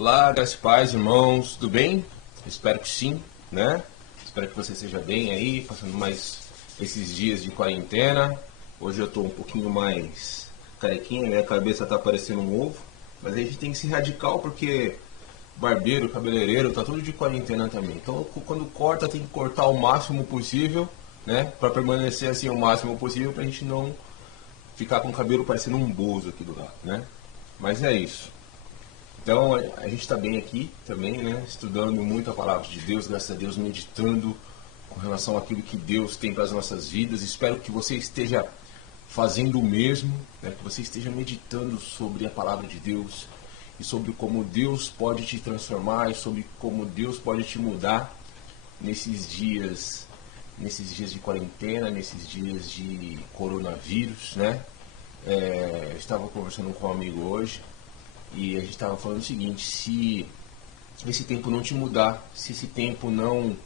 Olá, graças e paz, irmãos, tudo bem? Espero que sim, né? Espero que você esteja bem aí, passando mais esses dias de quarentena. Hoje eu estou um pouquinho mais carequinha, minha cabeça tá parecendo um ovo, mas a gente tem que ser radical porque barbeiro, cabeleireiro, tá tudo de quarentena também. Então, quando corta, tem que cortar o máximo possível, né? Para permanecer assim o máximo possível, pra gente não ficar com o cabelo parecendo um bozo aqui do lado, né? Mas é isso. Então a gente está bem aqui também, né? Estudando muito a palavra de Deus, graças a Deus, meditando com relação àquilo que Deus tem para as nossas vidas. Espero que você esteja fazendo o mesmo, né? Que você esteja meditando sobre a palavra de Deus e sobre como Deus pode te transformar e sobre como Deus pode te mudar nesses dias de quarentena, nesses dias de coronavírus, né? Eu estava conversando com um amigo hoje e a gente estava falando o seguinte: se esse tempo não te mudar, se esse tempo não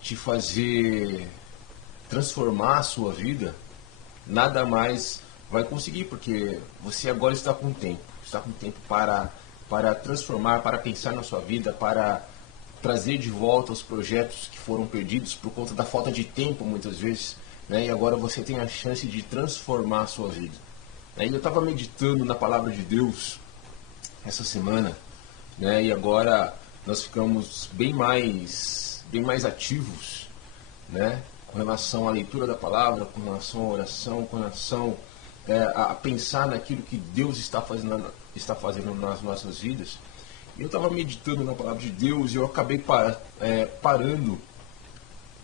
te fazer transformar a sua vida, nada mais vai conseguir, porque você agora está com tempo para transformar, para pensar na sua vida, para trazer de volta os projetos que foram perdidos por conta da falta de tempo muitas vezes, né? E agora você tem a chance de transformar a sua vida. Aí eu estava meditando na palavra de Deus essa semana, né? E agora nós ficamos bem mais ativos, né? Com relação à leitura da palavra, com relação à oração, com relação a pensar naquilo que Deus está fazendo nas nossas vidas. E eu estava meditando na palavra de Deus e eu acabei parando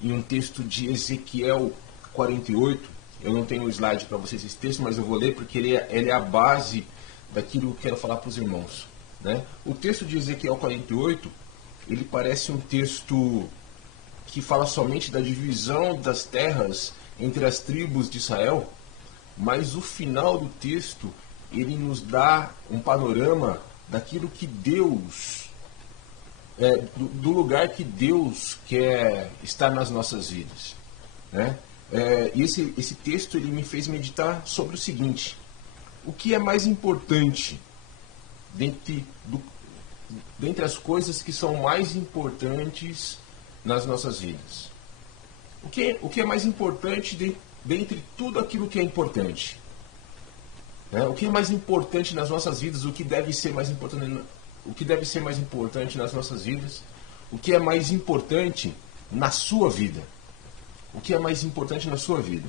em um texto de Ezequiel 48. Eu não tenho um slide para vocês esse texto, mas eu vou ler porque ele é a base daquilo que eu quero falar para os irmãos, né? O texto de Ezequiel 48, ele parece um texto que fala somente da divisão das terras entre as tribos de Israel, mas o final do texto, ele nos dá um panorama daquilo que Deus, do lugar que Deus quer estar nas nossas vidas, né? E esse texto ele me fez meditar sobre o seguinte: o que é mais importante dentre, dentre as coisas que são mais importantes nas nossas vidas? O que é mais importante dentre tudo aquilo que é importante? Né? O que é mais importante nas nossas vidas? O que deve ser mais importante? O que deve ser mais importante nas nossas vidas? O que é mais importante na sua vida? O que é mais importante na sua vida?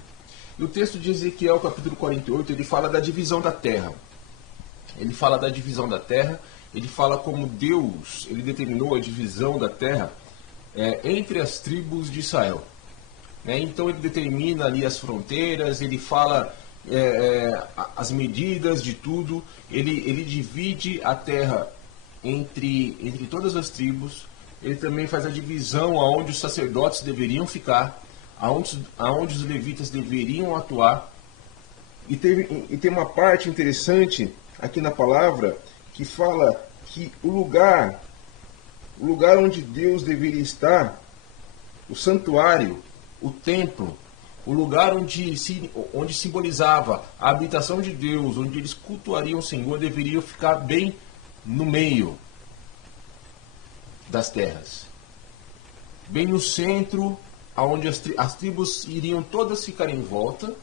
E o texto de Ezequiel, capítulo 48, ele fala da divisão da terra. Ele fala da divisão da terra, ele fala como Deus, ele determinou a divisão da terra entre as tribos de Israel. Né? Então ele determina ali as fronteiras, ele fala as medidas de tudo, ele divide a terra entre todas as tribos, ele também faz a divisão aonde os sacerdotes deveriam ficar, aonde os levitas deveriam atuar. E tem uma parte interessante aqui na palavra que fala que o lugar onde Deus deveria estar, o santuário, o templo, o lugar onde simbolizava a habitação de Deus, onde eles cultuariam o Senhor, deveria ficar bem no meio das terras, bem no centro, onde as tribos iriam todas ficar em volta,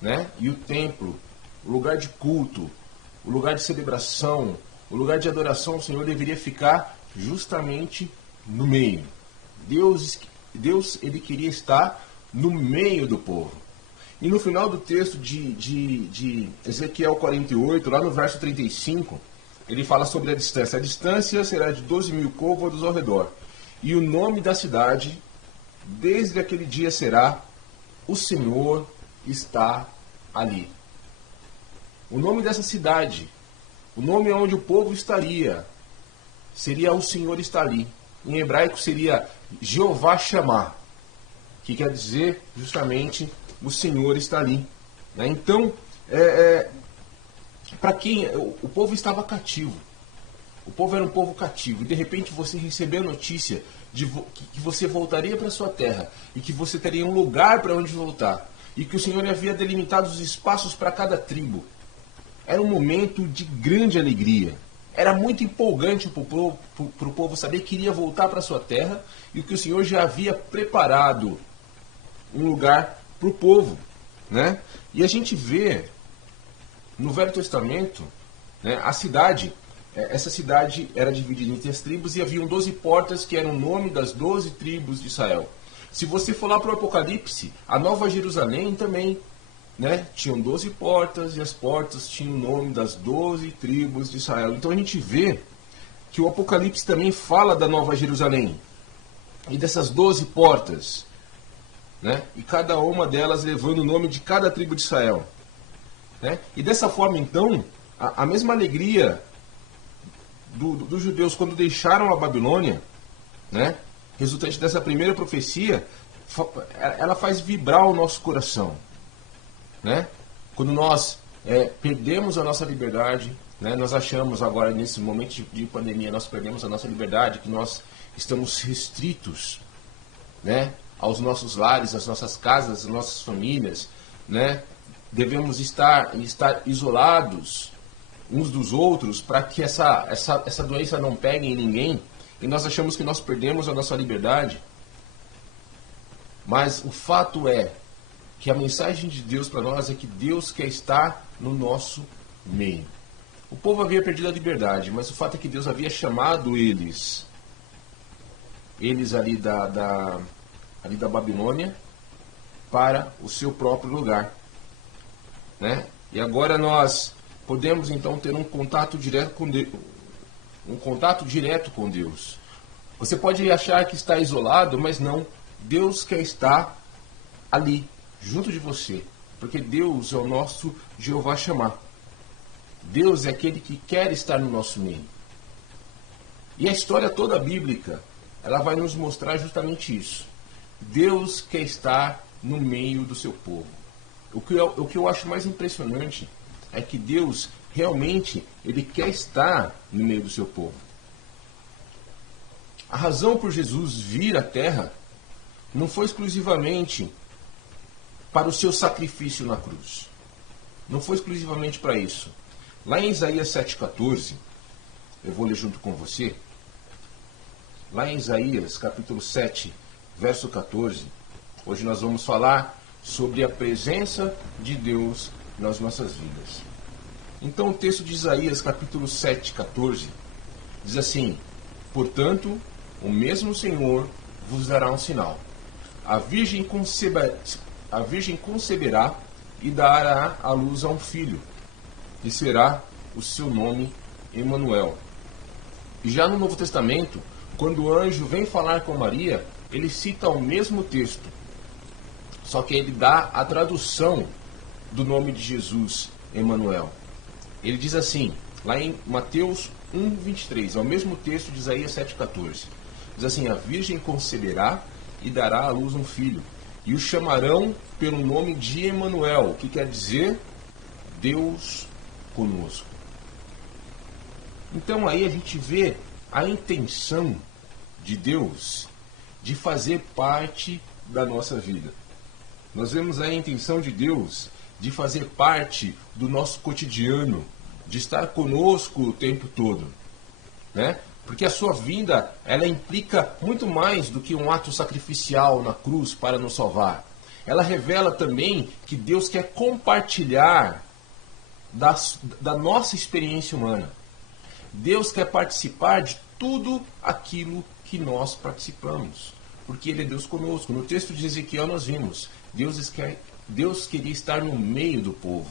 né? E o templo, o lugar de culto, o lugar de celebração, o lugar de adoração ao Senhor deveria ficar justamente no meio. Deus ele queria estar no meio do povo. E no final do texto de Ezequiel 48, lá no verso 35, ele fala sobre a distância. A distância será de 12.000 côvados ao redor. E o nome da cidade, desde aquele dia, será: o Senhor está ali. O nome dessa cidade, o nome onde o povo estaria, seria: o Senhor está ali. Em hebraico seria Jeová Shammah, que quer dizer justamente o Senhor está ali. Né? Então, para quem o povo estava cativo, o povo era um povo cativo, e de repente você recebeu a notícia de que você voltaria para sua terra e que você teria um lugar para onde voltar, e que o Senhor havia delimitado os espaços para cada tribo. Era um momento de grande alegria, Era muito empolgante para o povo saber que iria voltar para sua terra e que o Senhor já havia preparado um lugar para o povo, né? E a gente vê no Velho Testamento, né, a cidade, essa cidade era dividida entre as tribos e haviam 12 portas que eram o nome das 12 tribos de Israel. Se você for lá para o Apocalipse, a Nova Jerusalém também, né, tinham 12 portas e as portas tinham o nome das 12 tribos de Israel. Então a gente vê que o Apocalipse também fala da Nova Jerusalém e dessas 12 portas, né, e cada uma delas levando o nome de cada tribo de Israel. Né? E dessa forma, então, a mesma alegria dos judeus quando deixaram a Babilônia, né, resultante dessa primeira profecia, ela faz vibrar o nosso coração. Né? Quando nós perdemos a nossa liberdade, né, nós achamos agora, nesse momento de pandemia, nós perdemos a nossa liberdade, que nós estamos restritos, né, aos nossos lares, às nossas casas, às nossas famílias, né? Devemos estar isolados uns dos outros para que essa doença não pegue em ninguém, e nós achamos que nós perdemos a nossa liberdade. Mas o fato é que a mensagem de Deus para nós é que Deus quer estar no nosso meio. O povo havia perdido a liberdade, mas o fato é que Deus havia chamado eles ali da Babilônia para o seu próprio lugar. Né? E agora nós podemos então ter um contato direto com Deus, Você pode achar que está isolado, mas não. Deus quer estar ali, junto de você, porque Deus é o nosso Jeová Shammah. Deus é aquele que quer estar no nosso meio. E a história toda bíblica, ela vai nos mostrar justamente isso. Deus quer estar no meio do seu povo. O que eu acho mais impressionante é que Deus realmente ele quer estar no meio do seu povo. A razão por Jesus vir à Terra não foi exclusivamente para o seu sacrifício na cruz. Não foi exclusivamente para isso. Lá em Isaías 7,14, eu vou ler junto com você. Lá em Isaías, capítulo 7, verso 14, hoje nós vamos falar sobre a presença de Deus nas nossas vidas. Então o texto de Isaías, capítulo 7, 14, diz assim: portanto, o mesmo Senhor vos dará um sinal. A virgem conceberá e dará à luz a um filho, e será o seu nome Emanuel. E já no Novo Testamento, quando o anjo vem falar com Maria, ele cita o mesmo texto, só que ele dá a tradução do nome de Jesus, Emanuel. Ele diz assim, lá em Mateus 1:23, é o mesmo texto de Isaías 7,14. Diz assim: a virgem conceberá e dará à luz um filho, e o chamarão pelo nome de Emanuel, o que quer dizer Deus conosco. Então aí a gente vê a intenção de Deus de fazer parte da nossa vida. Nós vemos a intenção de Deus de fazer parte do nosso cotidiano, de estar conosco o tempo todo, né? Porque a sua vinda, ela implica muito mais do que um ato sacrificial na cruz para nos salvar. Ela revela também que Deus quer compartilhar da nossa experiência humana. Deus quer participar de tudo aquilo que nós participamos, porque Ele é Deus conosco. No texto de Ezequiel nós vimos, Deus queria estar no meio do povo,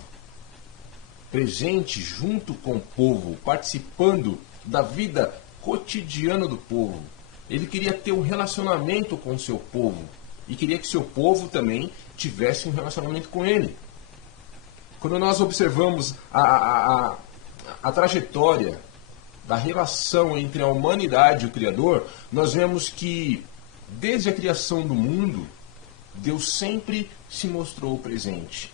presente junto com o povo, participando da vida cotidiana do povo. Ele queria ter um relacionamento com o seu povo e queria que seu povo também tivesse um relacionamento com ele. Quando nós observamos a trajetória da relação entre a humanidade e o Criador, nós vemos que desde a criação do mundo, Deus sempre se mostrou presente.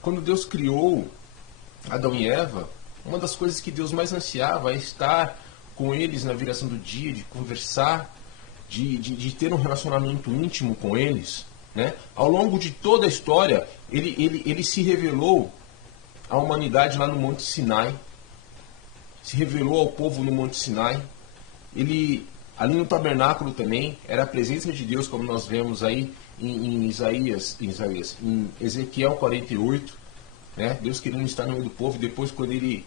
Quando Deus criou Adão e Eva, uma das coisas que Deus mais ansiava é estar com eles na viração do dia, de conversar, de ter um relacionamento íntimo com eles, né? Ao longo de toda a história, ele se revelou à humanidade lá no Monte Sinai. se revelou ao povo no Monte Sinai. Ele, ali no tabernáculo também, era a presença de Deus, como nós vemos aí em Ezequiel 48, né? Deus querendo estar no meio do povo. Depois, quando ele,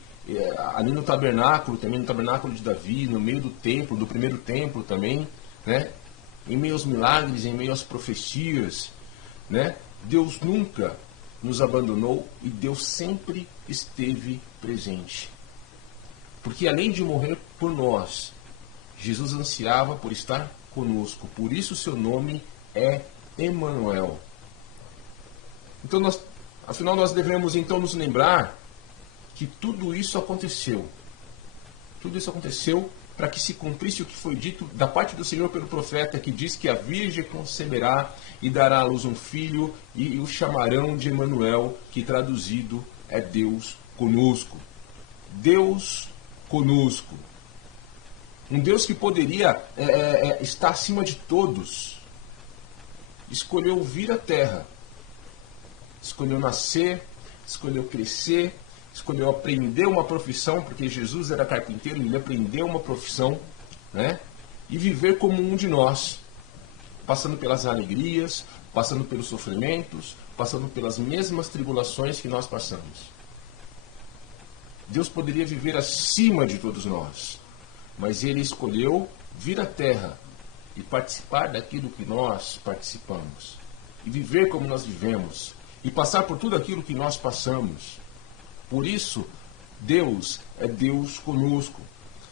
ali no tabernáculo, também no tabernáculo de Davi, no meio do templo, do primeiro templo também, né? Em meio aos milagres, em meio às profecias, né? Deus nunca nos abandonou e Deus sempre esteve presente. Porque além de morrer por nós, Jesus ansiava por estar conosco. Por isso seu nome é Emanuel. Então afinal nós devemos então nos lembrar que tudo isso aconteceu. Tudo isso aconteceu para que se cumprisse o que foi dito da parte do Senhor pelo profeta, que diz que a Virgem conceberá e dará à luz um filho e o chamarão de Emanuel, que traduzido é Deus conosco. Deus conosco. Um Deus que poderia estar acima de todos, escolheu vir à terra, escolheu nascer, escolheu crescer, escolheu aprender uma profissão, porque Jesus era carpinteiro, ele aprendeu uma profissão, né? E viver como um de nós, passando pelas alegrias, passando pelos sofrimentos, passando pelas mesmas tribulações que nós passamos. Deus poderia viver acima de todos nós, mas ele escolheu vir à terra e participar daquilo que nós participamos, e viver como nós vivemos, e passar por tudo aquilo que nós passamos. Por isso, Deus é Deus conosco.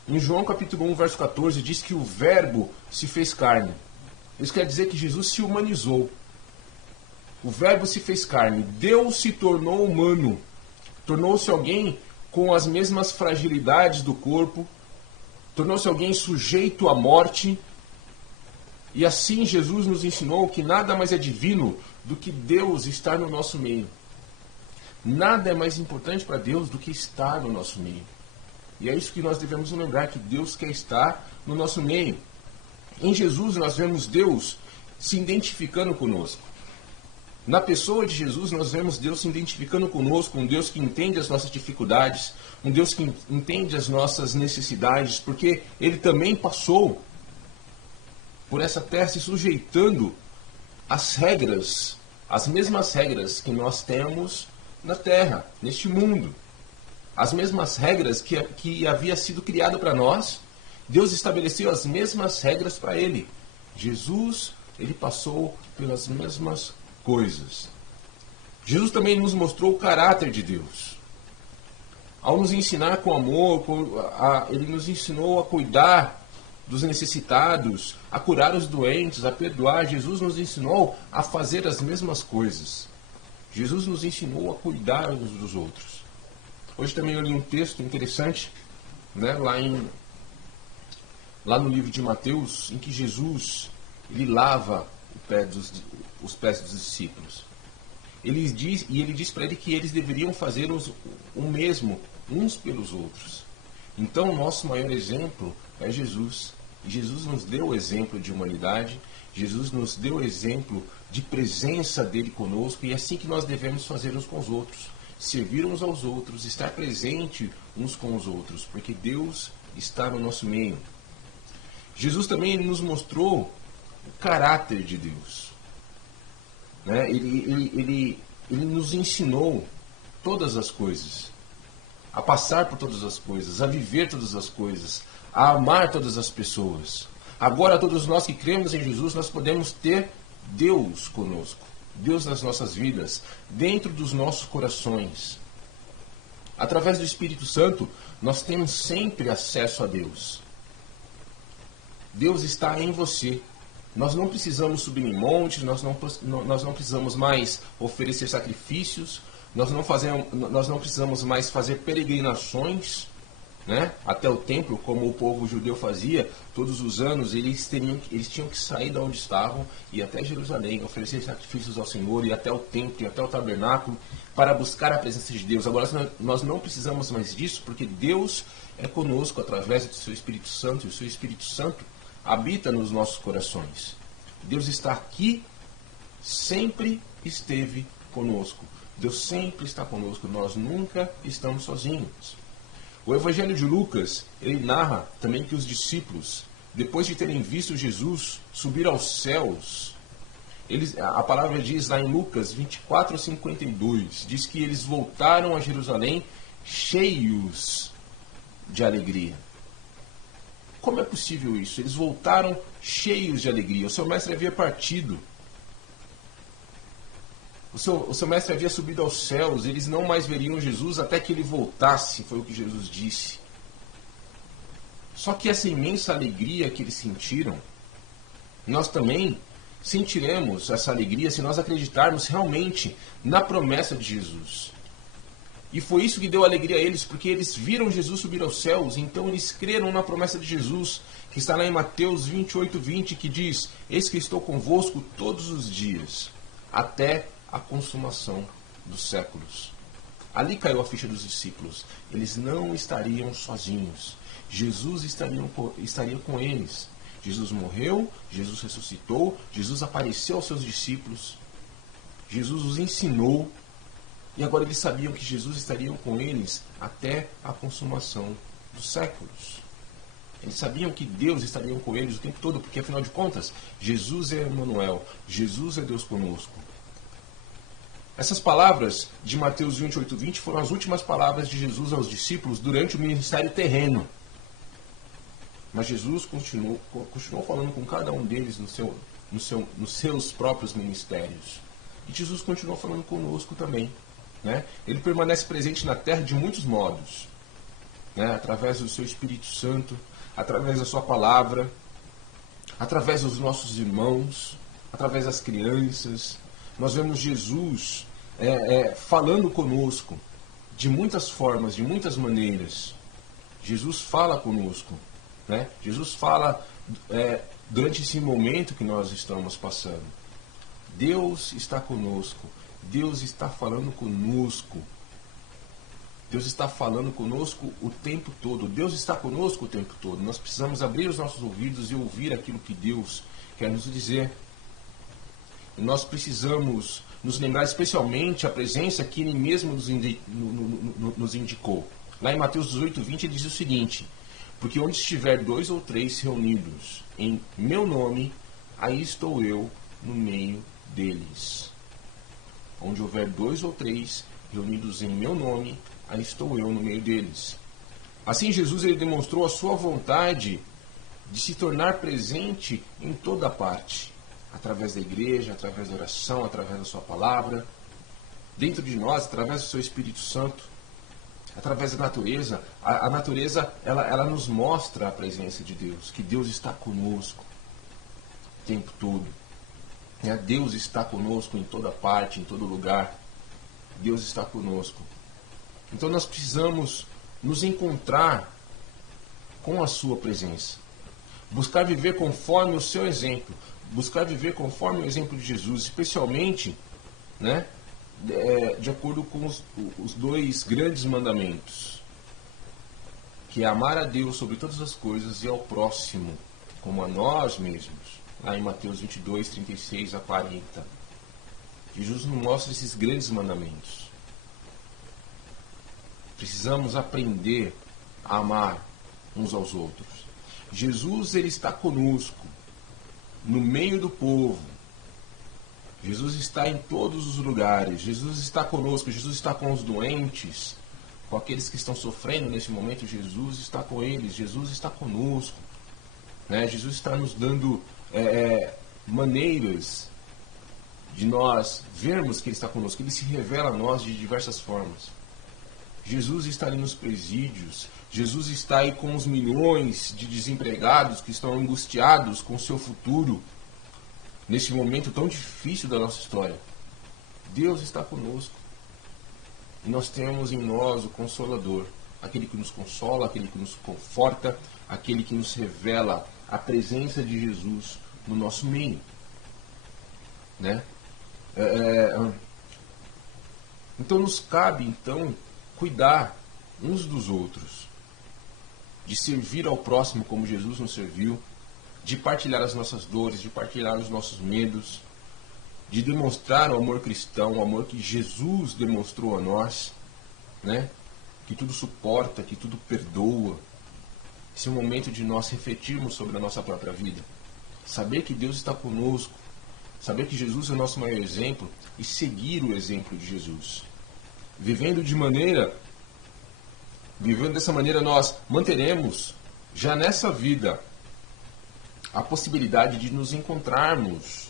Em João capítulo 1, verso 14, diz que o Verbo se fez carne. Isso quer dizer que Jesus se humanizou. O Verbo se fez carne. Deus se tornou humano. Tornou-se alguém com as mesmas fragilidades do corpo. Tornou-se alguém sujeito à morte. E assim Jesus nos ensinou que nada mais é divino do que Deus estar no nosso meio. Nada é mais importante para Deus do que estar no nosso meio. E é isso que nós devemos lembrar, que Deus quer estar no nosso meio. Em Jesus nós vemos Deus se identificando conosco. Na pessoa de Jesus nós vemos Deus se identificando conosco, um Deus que entende as nossas dificuldades, um Deus que entende as nossas necessidades, porque Ele também passou por essa terra se sujeitando às regras, as mesmas regras que nós temos na terra, neste mundo. As mesmas regras que havia sido criado para nós, Deus estabeleceu as mesmas regras para ele. Jesus, ele passou pelas mesmas coisas. Jesus também nos mostrou o caráter de Deus. Ao nos ensinar com amor, ele nos ensinou a cuidar dos necessitados, a curar os doentes, a perdoar. Jesus nos ensinou a fazer as mesmas coisas. Jesus nos ensinou a cuidar uns dos outros. Hoje também eu li um texto interessante, né, lá no livro de Mateus, em que Jesus ele lava os pés dos discípulos. Ele diz para ele que eles deveriam fazer o mesmo uns pelos outros. Então, o nosso maior exemplo é Jesus. Jesus nos deu o exemplo de humanidade, Jesus nos deu o exemplo de presença dele conosco, e é assim que nós devemos fazer uns com os outros. Servir uns aos outros, estar presente uns com os outros, porque Deus está no nosso meio. Jesus também nos mostrou o caráter de Deus. Né? Ele nos ensinou todas as coisas, a passar por todas as coisas, a viver todas as coisas, a amar todas as pessoas. Agora, todos nós que cremos em Jesus, nós podemos ter Deus conosco, Deus nas nossas vidas, dentro dos nossos corações. Através do Espírito Santo, nós temos sempre acesso a Deus. Deus está em você. Nós não precisamos subir em montes, nós não precisamos mais oferecer sacrifícios, nós não precisamos mais fazer peregrinações, né, até o templo, como o povo judeu fazia. Todos os anos eles tinham que sair de onde estavam e ir até Jerusalém, oferecer sacrifícios ao Senhor, e até o templo, e até o tabernáculo, para buscar a presença de Deus. Agora nós não precisamos mais disso, porque Deus é conosco através do seu Espírito Santo, e o seu Espírito Santo habita nos nossos corações. Deus está aqui, sempre esteve conosco. Deus sempre está conosco, nós nunca estamos sozinhos. O Evangelho de Lucas, ele narra também que os discípulos, depois de terem visto Jesus subir aos céus, a palavra diz lá em Lucas 24:52, diz que eles voltaram a Jerusalém cheios de alegria. Como é possível isso? Eles voltaram cheios de alegria. O seu mestre havia partido. O seu mestre havia subido aos céus. Eles não mais veriam Jesus até que ele voltasse, foi o que Jesus disse. Só que essa imensa alegria que eles sentiram, nós também sentiremos essa alegria se nós acreditarmos realmente na promessa de Jesus. E foi isso que deu alegria a eles, porque eles viram Jesus subir aos céus, então eles creram na promessa de Jesus, que está lá em Mateus 28:20, que diz: Eis que estou convosco todos os dias, até a consumação dos séculos. Ali caiu a ficha dos discípulos. Eles não estariam sozinhos. Jesus estaria com eles. Jesus morreu, Jesus ressuscitou, Jesus apareceu aos seus discípulos, Jesus os ensinou, e agora eles sabiam que Jesus estaria com eles até a consumação dos séculos. Eles sabiam que Deus estaria com eles o tempo todo, porque afinal de contas, Jesus é Emmanuel, Jesus é Deus conosco. Essas palavras de Mateus 28:20 foram as últimas palavras de Jesus aos discípulos durante o ministério terreno. Mas Jesus continuou falando com cada um deles nos seus próprios ministérios. E Jesus continuou falando conosco também. Né? Ele permanece presente na terra de muitos modos. Né? Através do seu Espírito Santo, através da sua palavra, através dos nossos irmãos, através das crianças. Nós vemos Jesus falando conosco de muitas formas, de muitas maneiras. Jesus fala conosco. Né? Jesus fala durante esse momento que nós estamos passando. Deus está conosco. Deus está falando conosco. Deus está falando conosco o tempo todo. Deus está conosco o tempo todo. Nós precisamos abrir os nossos ouvidos e ouvir aquilo que Deus quer nos dizer. E nós precisamos nos lembrar especialmente a presença que Ele mesmo nos indicou. Lá em Mateus 18:20 ele diz o seguinte: Porque onde estiver 2 ou 3 reunidos em meu nome, aí estou eu no meio deles. Onde houver 2 ou 3 reunidos em meu nome, aí estou eu no meio deles. Assim Jesus ele demonstrou a sua vontade de se tornar presente em toda parte, através da igreja, através da oração, através da sua palavra, dentro de nós, através do seu Espírito Santo, através da natureza. A natureza ela nos mostra a presença de Deus, que Deus está conosco o tempo todo. Deus está conosco em toda parte, em todo lugar. Deus está conosco. Então nós precisamos nos encontrar com a sua presença. Buscar viver conforme o seu exemplo. Buscar viver conforme o exemplo de Jesus, especialmente, né, de acordo com os 2 grandes mandamentos, que é amar a Deus sobre todas as coisas e ao próximo como a nós mesmos. Lá em Mateus 22:36-40. Jesus nos mostra esses grandes mandamentos. Precisamos aprender a amar uns aos outros. Jesus ele está conosco, no meio do povo. Jesus está em todos os lugares. Jesus está conosco. Jesus está com os doentes, com aqueles que estão sofrendo nesse momento. Jesus está com eles. Jesus está conosco. Né? Jesus está nos dando maneiras de nós vermos que Ele está conosco. Ele se revela a nós de diversas formas. Jesus está ali nos presídios. Jesus está aí com os milhões de desempregados que estão angustiados com o seu futuro, nesse momento tão difícil da nossa história. Deus está conosco. E nós temos em nós o Consolador, aquele que nos consola, aquele que nos conforta, aquele que nos revela a presença de Jesus no nosso meio. Né? Então nos cabe cuidar uns dos outros, de servir ao próximo como Jesus nos serviu, de partilhar as nossas dores, de partilhar os nossos medos, de demonstrar o amor cristão, o amor que Jesus demonstrou a nós, né? que tudo suporta, que tudo perdoa. Esse é o momento de nós refletirmos sobre a nossa própria vida. Saber que Deus está conosco, saber que Jesus é o nosso maior exemplo e seguir o exemplo de Jesus. Vivendo dessa maneira, nós manteremos já nessa vida a possibilidade de nos encontrarmos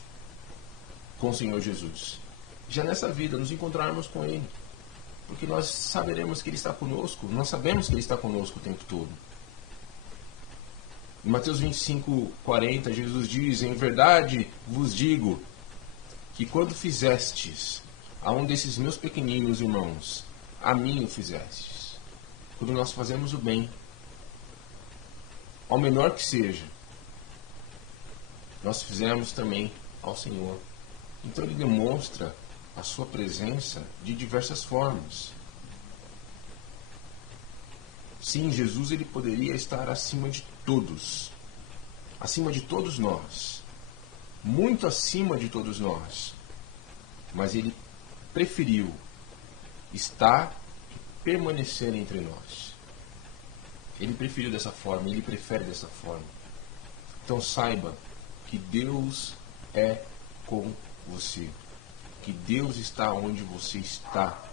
com o Senhor Jesus. Já nessa vida, nos encontrarmos com Ele. Porque nós saberemos que Ele está conosco, nós sabemos que Ele está conosco o tempo todo. Em Mateus 25:40, Jesus diz: em verdade vos digo que quando fizestes a um desses meus pequeninos irmãos, a mim o fizestes. Quando nós fazemos o bem, ao menor que seja, nós fizemos também ao Senhor. Então Ele demonstra a sua presença de diversas formas. Sim, Jesus ele poderia estar acima de todos nós, muito acima de todos nós, mas ele preferiu estar e permanecer entre nós. Ele preferiu dessa forma, ele prefere dessa forma. Então saiba que Deus é com você, que Deus está onde você está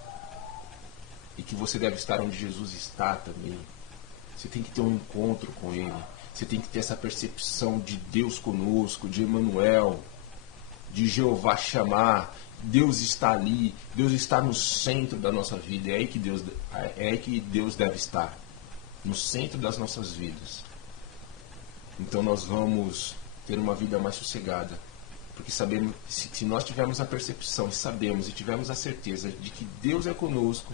e que você deve estar onde Jesus está também. Você tem que ter um encontro com Ele. Você tem que ter essa percepção de Deus conosco, de Emmanuel, de Jeová Shammah. Deus está ali, Deus está no centro da nossa vida. É aí que Deus deve estar, no centro das nossas vidas. Então nós vamos ter uma vida mais sossegada. Porque sabemos, se nós tivermos a percepção, sabemos e tivermos a certeza de que Deus é conosco,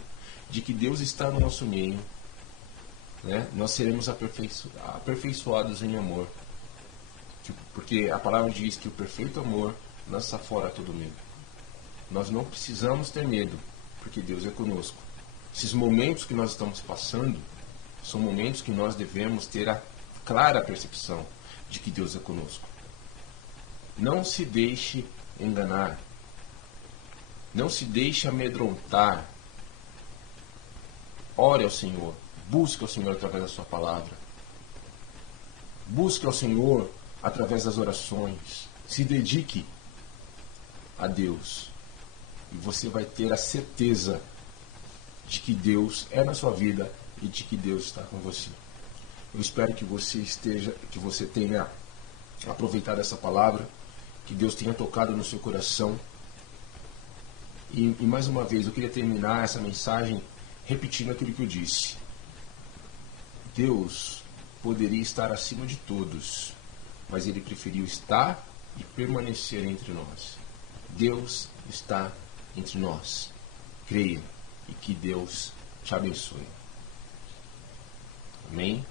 de que Deus está no nosso meio, né, nós seremos aperfeiçoados em amor. Porque a palavra diz que o perfeito amor lança fora todo medo. Nós não precisamos ter medo, porque Deus é conosco. Esses momentos que nós estamos passando são momentos que nós devemos ter a clara percepção de que Deus é conosco. Não se deixe enganar. Não se deixe amedrontar. Ore ao Senhor. Busque ao Senhor através da sua palavra. Busque ao Senhor através das orações. Se dedique a Deus. E você vai ter a certeza de que Deus é na sua vida e de que Deus está com você. Eu espero que você tenha aproveitado essa palavra, que Deus tenha tocado no seu coração. E mais uma vez, eu queria terminar essa mensagem repetindo aquilo que eu disse. Deus poderia estar acima de todos, mas Ele preferiu estar e permanecer entre nós. Deus está entre nós. Creia e que Deus te abençoe. Amém?